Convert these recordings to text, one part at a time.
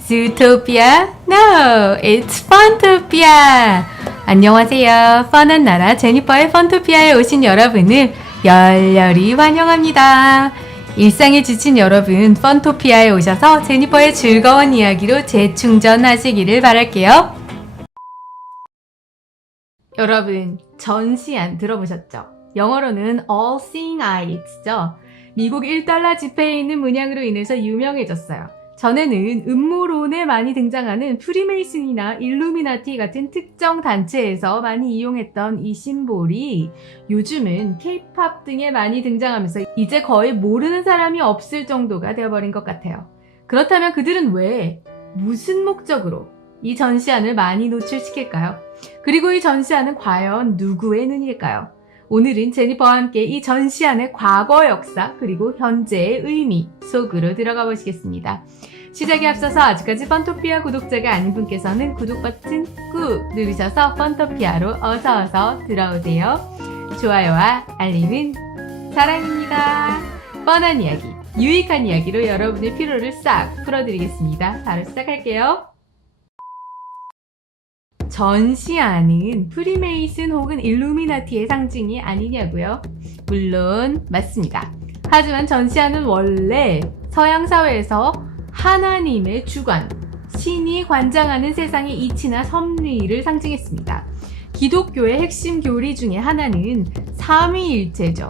Zootopia? No, it's Funtopia. 안녕하세요. 펀한 나라 제니퍼의 펀토피아에 오신 여러분을 열렬히 환영합니다. 일상에 지친 여러분, 펀토피아에 오셔서 제니퍼의 즐거운 이야기로 재충전하시기를 바랄게요. 여러분, 전시안 들어보셨죠? 영어로는 All Seeing Eyes죠. 미국 1달러 지폐에 있는 문양으로 인해서 유명해졌어요. 전에는 음모론에 많이 등장하는 프리메이슨이나 일루미나티 같은 특정 단체에서 많이 이용했던 이 심볼이 요즘은 케이팝 등에 많이 등장하면서 이제 거의 모르는 사람이 없을 정도가 되어버린 것 같아요. 그렇다면 그들은 왜, 무슨 목적으로 이 전시안을 많이 노출시킬까요? 그리고 이 전시안은 과연 누구의 눈일까요? 오늘은 제니퍼와 함께 이 전시안의 과거 역사 그리고 현재의 의미 속으로 들어가 보시겠습니다. 시작에 앞서서 아직까지 펀토피아 구독자가 아닌 분께서는 구독 버튼 꾹 누르셔서 펀토피아로 어서 들어오세요. 좋아요와 알림은 사랑입니다. 뻔한 이야기, 유익한 이야기로 여러분의 피로를 싹 풀어드리겠습니다. 바로 시작할게요. 전시안은 프리메이슨 혹은 일루미나티의 상징이 아니냐고요? 물론 맞습니다. 하지만 전시안은 원래 서양 사회에서 하나님의 주관, 신이 관장하는 세상의 이치나 섭리를 상징했습니다. 기독교의 핵심 교리 중에 하나는 삼위일체죠.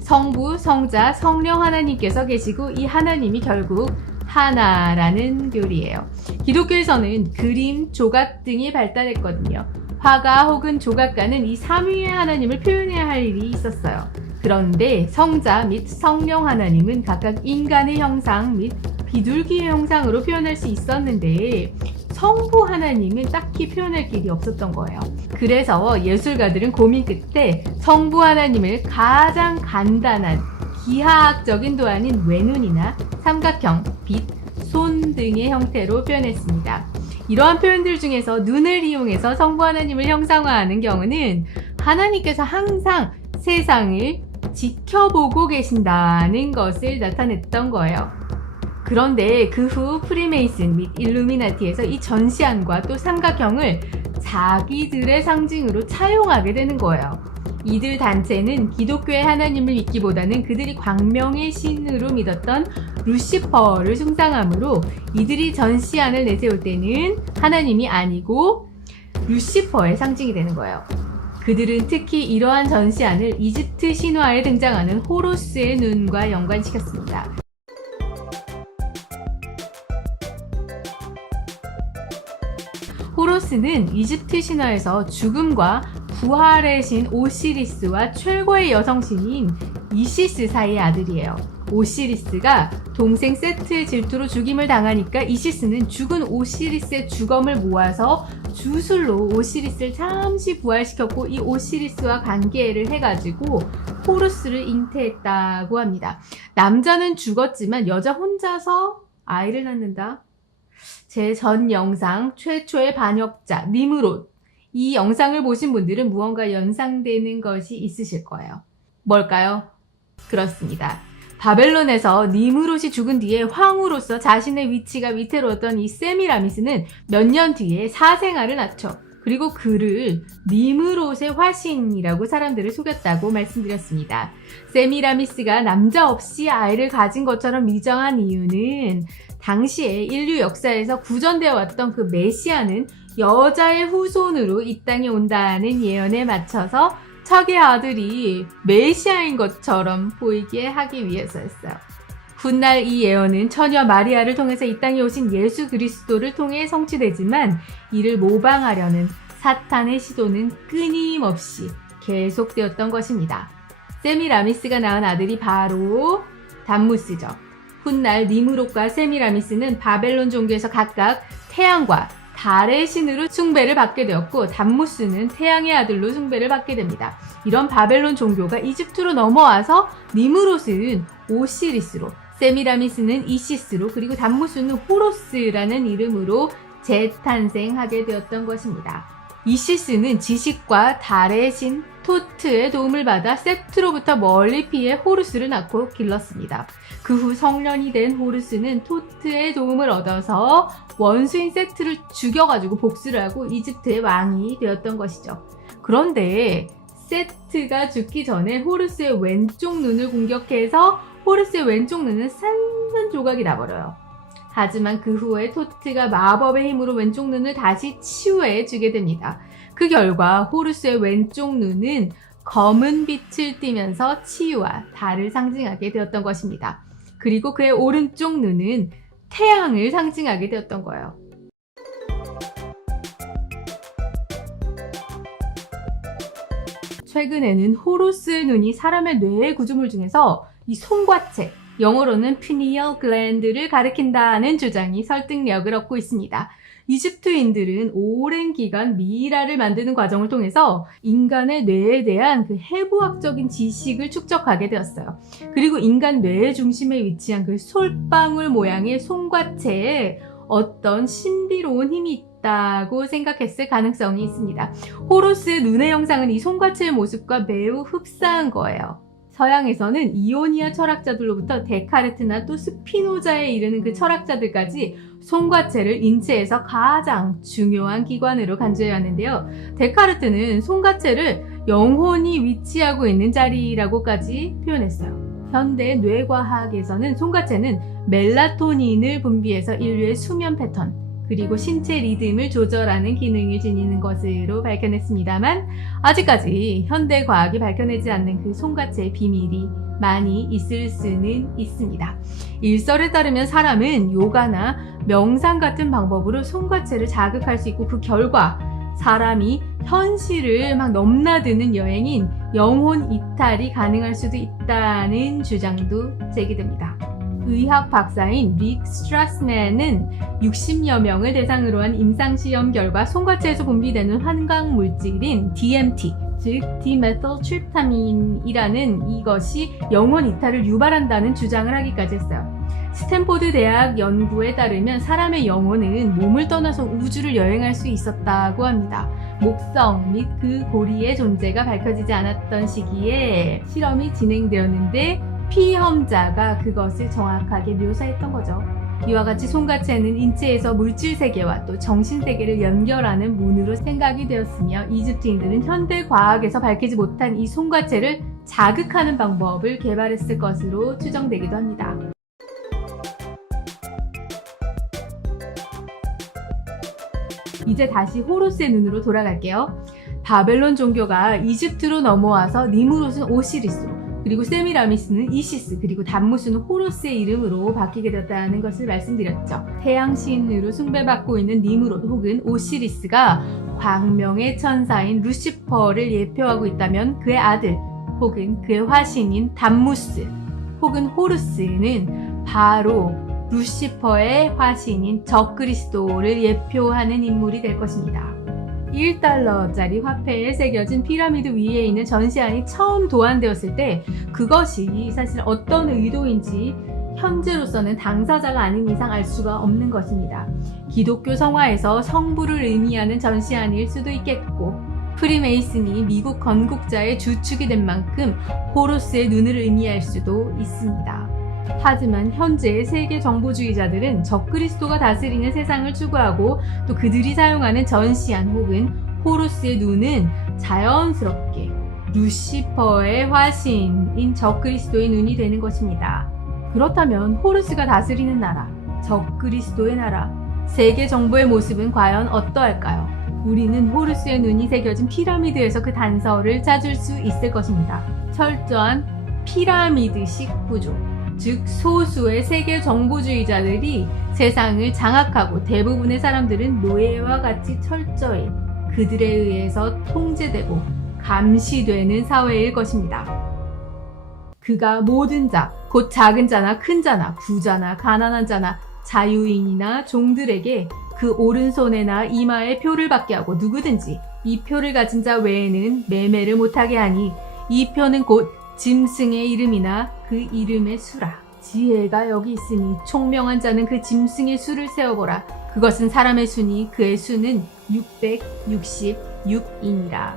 성부, 성자, 성령 하나님께서 계시고 이 하나님이 결국 하나라는 교리예요. 기독교에서는 그림, 조각 등이 발달했거든요. 화가 혹은 조각가는 이 삼위의 하나님을 표현해야 할 일이 있었어요. 그런데 성자 및 성령 하나님은 각각 인간의 형상 및 비둘기의 형상으로 표현할 수 있었는데 성부 하나님은 딱히 표현할 길이 없었던 거예요. 그래서 예술가들은 고민 끝에 성부 하나님을 가장 간단한 기하학적인 도안인 외눈이나 삼각형, 빛, 손 등의 형태로 표현했습니다. 이러한 표현들 중에서 눈을 이용해서 성부 하나님을 형상화하는 경우는 하나님께서 항상 세상을 지켜보고 계신다는 것을 나타냈던 거예요. 그런데 그 후 프리메이슨 및 일루미나티에서 이 전시안과 또 삼각형을 자기들의 상징으로 차용하게 되는 거예요. 이들 단체는 기독교의 하나님을 믿기보다는 그들이 광명의 신으로 믿었던 루시퍼를 숭상하므로 이들이 전시안을 내세울 때는 하나님이 아니고 루시퍼의 상징이 되는 거예요. 그들은 특히 이러한 전시안을 이집트 신화에 등장하는 호루스의 눈과 연관시켰습니다. 호루스는 이집트 신화에서 죽음과 부활의 신 오시리스와 최고의 여성신인 이시스 사이의 아들이에요. 오시리스가 동생 세트의 질투로 죽임을 당하니까 이시스는 죽은 오시리스의 주검을 모아서 주술로 오시리스를 잠시 부활시켰고 이 오시리스와 관계를 해가지고 호루스를 잉태했다고 합니다. 남자는 죽었지만 여자 혼자서 아이를 낳는다. 제 전 영상 최초의 반역자 니므롯, 이 영상을 보신 분들은 무언가 연상되는 것이 있으실 거예요. 뭘까요? 그렇습니다. 바벨론에서 니므롯이 죽은 뒤에 황후로서 자신의 위치가 위태로웠던 이 세미라미스는 몇 년 뒤에 사생아를 낳죠. 그리고 그를 니므롯의 화신이라고 사람들을 속였다고 말씀드렸습니다. 세미라미스가 남자 없이 아이를 가진 것처럼 미정한 이유는 당시에 인류 역사에서 구전되어 왔던 그 메시아는 여자의 후손으로 이 땅에 온다는 예언에 맞춰서 척의 아들이 메시아인 것처럼 보이게 하기 위해서였어요. 훗날 이 예언은 처녀 마리아를 통해서 이 땅에 오신 예수 그리스도를 통해 성취되지만 이를 모방하려는 사탄의 시도는 끊임없이 계속되었던 것입니다. 세미라미스가 낳은 아들이 바로 담무스죠. 훗날 니므롯과 세미라미스는 바벨론 종교에서 각각 태양과 달의 신으로 숭배를 받게 되었고 담무스는 태양의 아들로 숭배를 받게 됩니다. 이런 바벨론 종교가 이집트로 넘어와서 니므롯은 오시리스로, 세미라미스는 이시스로, 그리고 담무스는 호루스라는 이름으로 재탄생하게 되었던 것입니다. 이시스는 지식과 달의 신, 토트의 도움을 받아 세트로부터 멀리 피해 호루스를 낳고 길렀습니다. 그 후 성년이 된 호루스는 토트의 도움을 얻어서 원수인 세트를 죽여가지고 복수를 하고 이집트의 왕이 되었던 것이죠. 그런데 세트가 죽기 전에 호루스의 왼쪽 눈을 공격해서 호루스의 왼쪽 눈은 산산조각이 나버려요. 하지만 그 후에 토트가 마법의 힘으로 왼쪽 눈을 다시 치유해 주게 됩니다. 그 결과 호루스의 왼쪽 눈은 검은 빛을 띠면서 치유와 달을 상징하게 되었던 것입니다. 그리고 그의 오른쪽 눈은 태양을 상징하게 되었던 거예요. 최근에는 호루스의 눈이 사람의 뇌의 구조물 중에서 이 송과체, 영어로는 pineal gland를 가리킨다는 주장이 설득력을 얻고 있습니다. 이집트인들은 오랜 기간 미이라를 만드는 과정을 통해서 인간의 뇌에 대한 그 해부학적인 지식을 축적하게 되었어요. 그리고 인간 뇌의 중심에 위치한 그 솔방울 모양의 송과체에 어떤 신비로운 힘이 있다고 생각했을 가능성이 있습니다. 호루스의 눈의 형상은 이 송과체의 모습과 매우 흡사한 거예요. 서양에서는 이오니아 철학자들로부터 데카르트나 또 스피노자에 이르는 그 철학자들까지 송과체를 인체에서 가장 중요한 기관으로 간주해왔는데요. 데카르트는 송과체를 영혼이 위치하고 있는 자리라고까지 표현했어요. 현대 뇌과학에서는 송과체는 멜라토닌을 분비해서 인류의 수면 패턴, 그리고 신체 리듬을 조절하는 기능을 지니는 것으로 밝혀냈습니다만 아직까지 현대 과학이 밝혀내지 않는 그 송과체의 비밀이 많이 있을 수는 있습니다. 일설에 따르면 사람은 요가나 명상 같은 방법으로 송과체를 자극할 수 있고 그 결과 사람이 현실을 막 넘나드는 여행인 영혼 이탈이 가능할 수도 있다는 주장도 제기됩니다. 의학 박사인 릭 스트라스맨은 60여 명을 대상으로 한 임상시험 결과 송과체에서 분비되는 환각 물질인 DMT, 즉 디메틸트립타민이라는 이것이 영혼 이탈을 유발한다는 주장을 하기까지 했어요. 스탠포드 대학 연구에 따르면 사람의 영혼은 몸을 떠나서 우주를 여행할 수 있었다고 합니다. 목성 및 그 고리의 존재가 밝혀지지 않았던 시기에 실험이 진행되었는데 피험자가 그것을 정확하게 묘사했던 거죠. 이와 같이 송과체는 인체에서 물질 세계와 또 정신 세계를 연결하는 문으로 생각이 되었으며 이집트인들은 현대 과학에서 밝히지 못한 이 송과체를 자극하는 방법을 개발했을 것으로 추정되기도 합니다. 이제 다시 호루스의 눈으로 돌아갈게요. 바벨론 종교가 이집트로 넘어와서 니무롯은 오시리스로, 그리고 세미라미스는 이시스, 그리고 담무스는 호루스의 이름으로 바뀌게 되었다는 것을 말씀드렸죠. 태양신으로 숭배받고 있는 니무롯 혹은 오시리스가 광명의 천사인 루시퍼를 예표하고 있다면 그의 아들 혹은 그의 화신인 담무스 혹은 호루스는 바로 루시퍼의 화신인 적그리스도를 예표하는 인물이 될 것입니다. 1달러짜리 화폐에 새겨진 피라미드 위에 있는 전시안이 처음 도안되었을 때 그것이 사실 어떤 의도인지 현재로서는 당사자가 아닌 이상 알 수가 없는 것입니다. 기독교 성화에서 성부를 의미하는 전시안일 수도 있겠고 프리메이슨이 미국 건국자의 주축이 된 만큼 호루스의 눈을 의미할 수도 있습니다. 하지만 현재의 세계 정보주의자들은 적그리스도가 다스리는 세상을 추구하고 또 그들이 사용하는 전시안 혹은 호루스의 눈은 자연스럽게 루시퍼의 화신인 적그리스도의 눈이 되는 것입니다. 그렇다면 호루스가 다스리는 나라, 적그리스도의 나라, 세계 정보의 모습은 과연 어떠할까요? 우리는 호루스의 눈이 새겨진 피라미드에서 그 단서를 찾을 수 있을 것입니다. 철저한 피라미드식 구조, 즉 소수의 세계 정보주의자들이 세상을 장악하고 대부분의 사람들은 노예와 같이 철저히 그들에 의해서 통제되고 감시되는 사회일 것입니다. 그가 모든 자, 곧 작은 자나 큰 자나 부자나 가난한 자나 자유인이나 종들에게 그 오른손에나 이마에 표를 받게 하고 누구든지 이 표를 가진 자 외에는 매매를 못하게 하니 이 표는 곧 짐승의 이름이나 그 이름의 수라. 지혜가 여기 있으니 총명한 자는 그 짐승의 수를 세어보라. 그것은 사람의 수니 그의 수는 666이니라.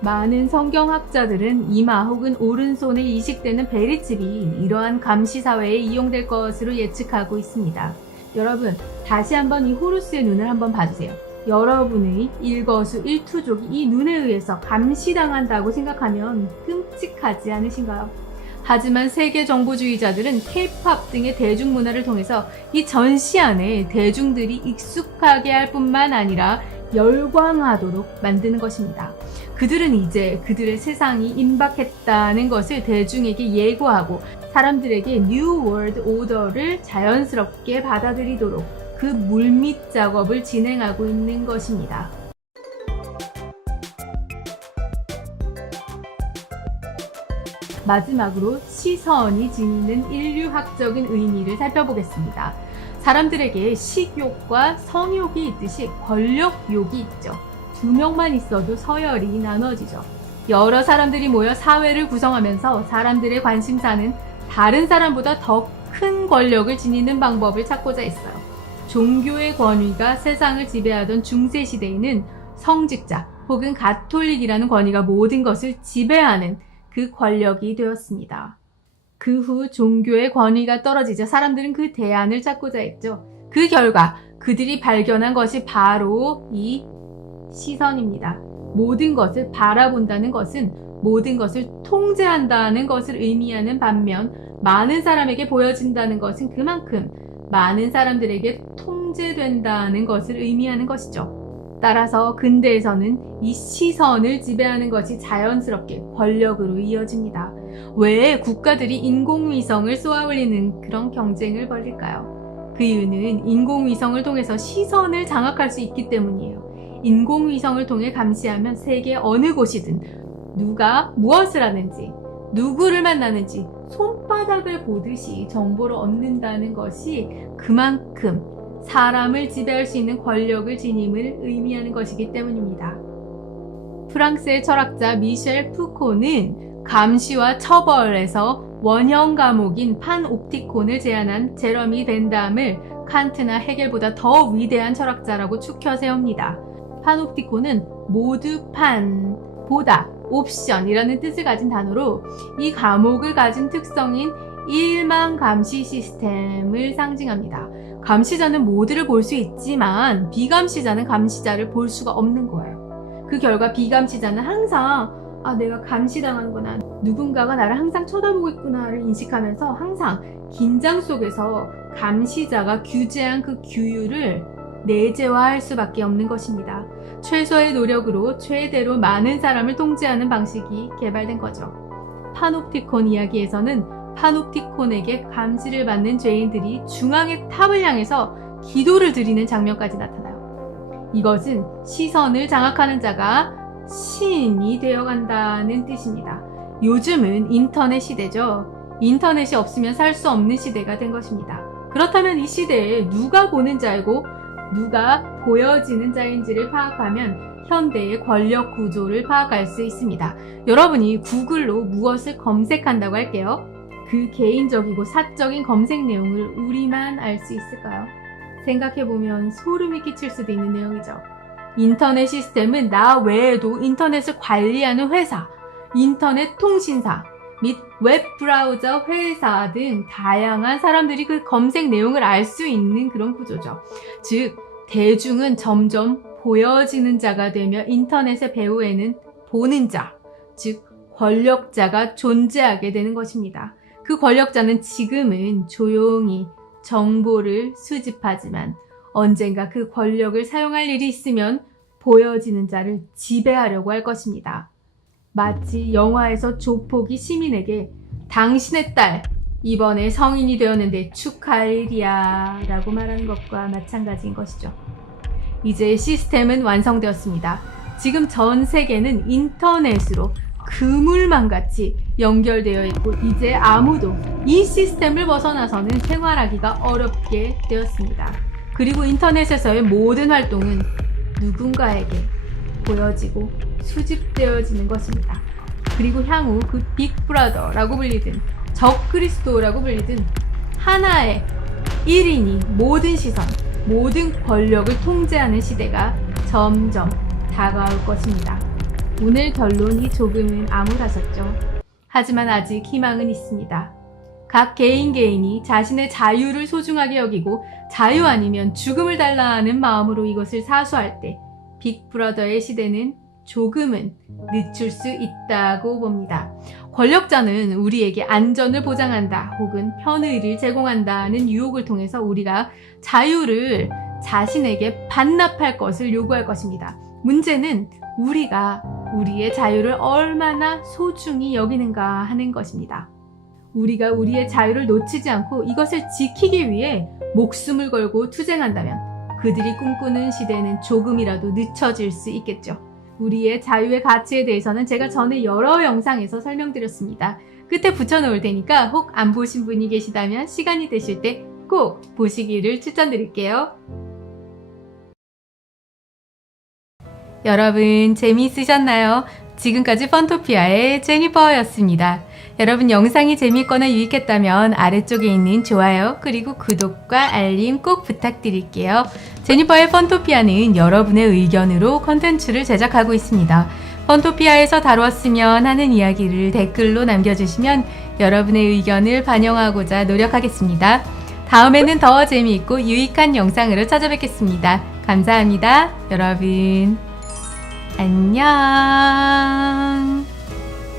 많은 성경학자들은 이마 혹은 오른손에 이식되는 베리칩이 이러한 감시사회에 이용될 것으로 예측하고 있습니다. 여러분, 다시 한번 이 호루스의 눈을 한번 봐주세요. 여러분의 일거수일투족이 이 눈에 의해서 감시당한다고 생각하면 끔찍하지 않으신가요? 하지만 세계 정보주의자들은 K-POP 등의 대중문화를 통해서 이 전시 안에 대중들이 익숙하게 할 뿐만 아니라 열광하도록 만드는 것입니다. 그들은 이제 그들의 세상이 임박했다는 것을 대중에게 예고하고 사람들에게 New World Order를 자연스럽게 받아들이도록 그 물밑 작업을 진행하고 있는 것입니다. 마지막으로 시선이 지니는 인류학적인 의미를 살펴보겠습니다. 사람들에게 식욕과 성욕이 있듯이 권력욕이 있죠. 두 명만 있어도 서열이 나눠지죠. 여러 사람들이 모여 사회를 구성하면서 사람들의 관심사는 다른 사람보다 더 큰 권력을 지니는 방법을 찾고자 했어요. 종교의 권위가 세상을 지배하던 중세시대에는 성직자 혹은 가톨릭이라는 권위가 모든 것을 지배하는 그 권력이 되었습니다. 그 후 종교의 권위가 떨어지자 사람들은 그 대안을 찾고자 했죠. 그 결과 그들이 발견한 것이 바로 이 시선입니다. 모든 것을 바라본다는 것은 모든 것을 통제한다는 것을 의미하는 반면 많은 사람에게 보여진다는 것은 그만큼 많은 사람들에게 통제된다는 것을 의미하는 것이죠. 따라서 근대에서는 이 시선을 지배하는 것이 자연스럽게 권력으로 이어집니다. 왜 국가들이 인공위성을 쏘아올리는 그런 경쟁을 벌일까요? 그 이유는 인공위성을 통해서 시선을 장악할 수 있기 때문이에요. 인공위성을 통해 감시하면 세계 어느 곳이든 누가 무엇을 하는지, 누구를 만나는지 손바닥을 보듯이 정보를 얻는다는 것이 그만큼 사람을 지배할 수 있는 권력을 지님을 의미하는 것이기 때문입니다. 프랑스의 철학자 미셸 푸코는 감시와 처벌에서 원형 과목인 판옵티콘을 제안한 제러미 벤담을 칸트나 헤겔보다 더 위대한 철학자라고 추켜 세웁니다. 판옵티콘은 모두 판, 보다, 옵션이라는 뜻을 가진 단어로 이 과목을 가진 특성인 일망 감시 시스템을 상징합니다. 감시자는 모두를 볼 수 있지만 비감시자는 감시자를 볼 수가 없는 거예요. 그 결과 비감시자는 항상 내가 감시당하는구나, 누군가가 나를 항상 쳐다보고 있구나를 인식하면서 항상 긴장 속에서 감시자가 규제한 그 규율을 내재화할 수밖에 없는 것입니다. 최소의 노력으로 최대로 많은 사람을 통제하는 방식이 개발된 거죠. 파놉티콘 이야기에서는 파놉티콘에게 감시를 받는 죄인들이 중앙의 탑을 향해서 기도를 드리는 장면까지 나타나요. 이것은 시선을 장악하는 자가 신이 되어간다는 뜻입니다. 요즘은 인터넷 시대죠. 인터넷이 없으면 살 수 없는 시대가 된 것입니다. 그렇다면 이 시대에 누가 보는 자이고 누가 보여지는 자인지를 파악하면 현대의 권력 구조를 파악할 수 있습니다. 여러분이 구글로 무엇을 검색한다고 할게요. 그 개인적이고 사적인 검색 내용을 우리만 알 수 있을까요? 생각해보면 소름이 끼칠 수도 있는 내용이죠. 인터넷 시스템은 나 외에도 인터넷을 관리하는 회사, 인터넷 통신사 및 웹브라우저 회사 등 다양한 사람들이 그 검색 내용을 알 수 있는 그런 구조죠. 즉, 대중은 점점 보여지는 자가 되며 인터넷의 배후에는 보는 자, 즉 권력자가 존재하게 되는 것입니다. 그 권력자는 지금은 조용히 정보를 수집하지만 언젠가 그 권력을 사용할 일이 있으면 보여지는 자를 지배하려고 할 것입니다. 마치 영화에서 조폭이 시민에게 당신의 딸 이번에 성인이 되었는데 축하할 일이야 라고 말하는 것과 마찬가지인 것이죠. 이제 시스템은 완성되었습니다. 지금 전 세계는 인터넷으로 그물망 같이 연결되어 있고 이제 아무도 이 시스템을 벗어나서는 생활하기가 어렵게 되었습니다. 그리고 인터넷에서의 모든 활동은 누군가에게 보여지고 수집되어지는 것입니다. 그리고 향후 그 빅브라더라고 불리든 적그리스도라고 불리든 하나의 1인이 모든 시선, 모든 권력을 통제하는 시대가 점점 다가올 것입니다. 오늘 결론이 조금은 암울하셨죠. 하지만 아직 희망은 있습니다. 각 개인이 자신의 자유를 소중하게 여기고 자유 아니면 죽음을 달라 하는 마음으로 이것을 사수할 때 빅브라더의 시대는 조금은 늦출 수 있다고 봅니다. 권력자는 우리에게 안전을 보장한다 혹은 편의를 제공한다는 유혹을 통해서 우리가 자유를 자신에게 반납할 것을 요구할 것입니다. 문제는 우리가 우리의 자유를 얼마나 소중히 여기는가 하는 것입니다. 우리가 우리의 자유를 놓치지 않고 이것을 지키기 위해 목숨을 걸고 투쟁한다면 그들이 꿈꾸는 시대는 조금이라도 늦춰질 수 있겠죠. 우리의 자유의 가치에 대해서는 제가 전에 여러 영상에서 설명드렸습니다. 끝에 붙여놓을 테니까 혹 안 보신 분이 계시다면 시간이 되실 때 꼭 보시기를 추천드릴게요. 여러분 재미있으셨나요? 지금까지 펀토피아의 제니퍼였습니다. 여러분 영상이 재미있거나 유익했다면 아래쪽에 있는 좋아요 그리고 구독과 알림 꼭 부탁드릴게요. 제니퍼의 펀토피아는 여러분의 의견으로 컨텐츠를 제작하고 있습니다. 펀토피아에서 다루었으면 하는 이야기를 댓글로 남겨주시면 여러분의 의견을 반영하고자 노력하겠습니다. 다음에는 더 재미있고 유익한 영상으로 찾아뵙겠습니다. 감사합니다. 여러분 안녕.